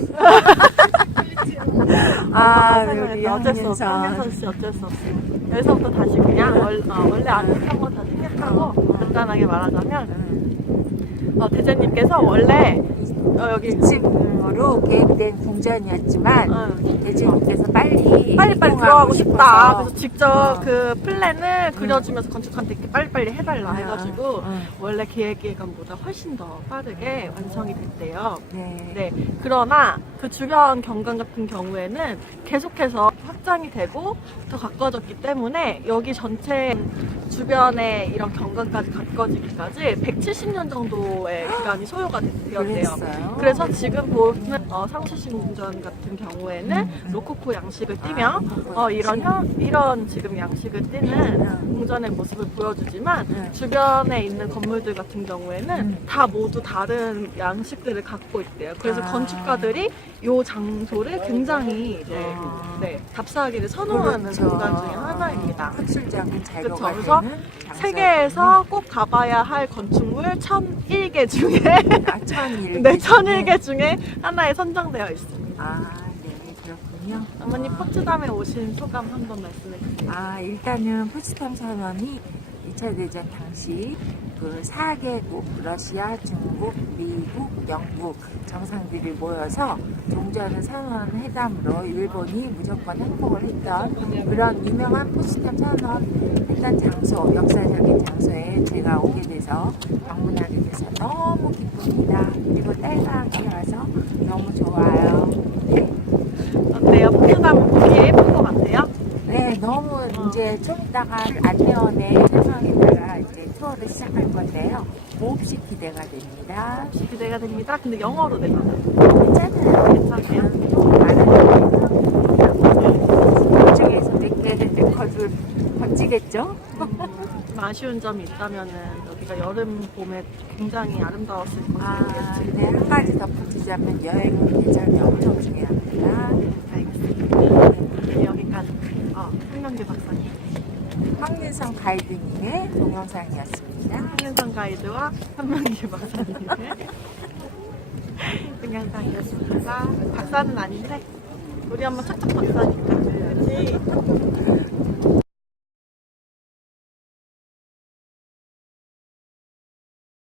아. 우리 어쩔 수 없어. 황윤선. 황윤선 씨 어쩔 수 없어. 여기서부터 다시 그냥 원, 어, 원래 아는 것다 생략하고 간단하게 말하자면 어, 대제님께서 원래 어, 여기 2층으로 계획된 궁전이었지만 어, 대주님께서 빨리 빨리 빨리 이동하고 들어가고 싶다. 싶어서 그래서 직접 어. 그 플랜을 그려주면서 건축한테 이렇게 빨리빨리 해달라 해가지고 어, 원래 계획 기간보다 훨씬 더 빠르게 완성이 됐대요. 네. 네. 그러나 그 주변 경관 같은 경우에는 계속해서 확장이 되고 더 가까워졌기 때문에 여기 전체 주변에 이런 경관까지 가까워지기까지 170년 정도의 기간이 소요가 되었대요. 그랬어요. 그래서 지금 보면 어, 상수식 궁전 같은 경우에는 로코코 양식을 띠며 아, 어, 이런 현, 이런 지금 양식을 띠는 궁전의 모습을 보여주지만 네. 주변에 있는 건물들 같은 경우에는 음. 다 모두 다른 양식들을 갖고 있대요. 그래서 아. 건축가들이 이 장소를 굉장히 이제 아. 네, 답사하기를 선호하는 그렇죠. 공간 중에 하나입니다. 그쵸. 그래서. 세계에서 꼭 가봐야 할 건축물 1001개 중에 아, 천일. 네, 1001개 중에 하나에 선정되어 있습니다. 아, 네, 그렇군요. 어머니 아. 포츠담에 오신 소감 한번 말씀해 주세요. 아, 일단은 포츠담 선언이 2차 대전 당시 그 4개국, 러시아, 중국, 미국, 영국 정상들이 모여서 종전을 선언 회담으로 일본이 무조건 항복을 했던 그런 유명한 포츠담 선언 했던 장소, 역사적인 장소에 제가 오게 돼서 방문하게 돼서 너무 기쁩니다. 그리고 함께 와서 너무 좋아요. 네. 어때요? 포츠담 보기 예쁜 것 같아요? 네, 너무 이제 좀 이따가 투어를 시작할 건데요. 몹시 기대가 됩니다. 기대가 됩니다. 근데 영어로 되잖아요. 괜찮아요. 괜찮아요? 또 많은 그 중에서 몇 개를 거둘 거치겠죠? 좀 아쉬운 점이 있다면은 여기가 여름 봄에 굉장히 아름다웠을 것같 아, 요 네, 한 가지 덧붙이자면 여행 계절이 엄청 중요합니다. 알겠습니다. 네, 여기까지. 어, 한명재 박사님. 황윤성 가이드님 마사님의 동영상이었습니다. 동영상 가이드와 한명기 마사님의 동영상이었습니다. 박사는 아닌데 우리 엄마 착착 박사니까. 그렇지.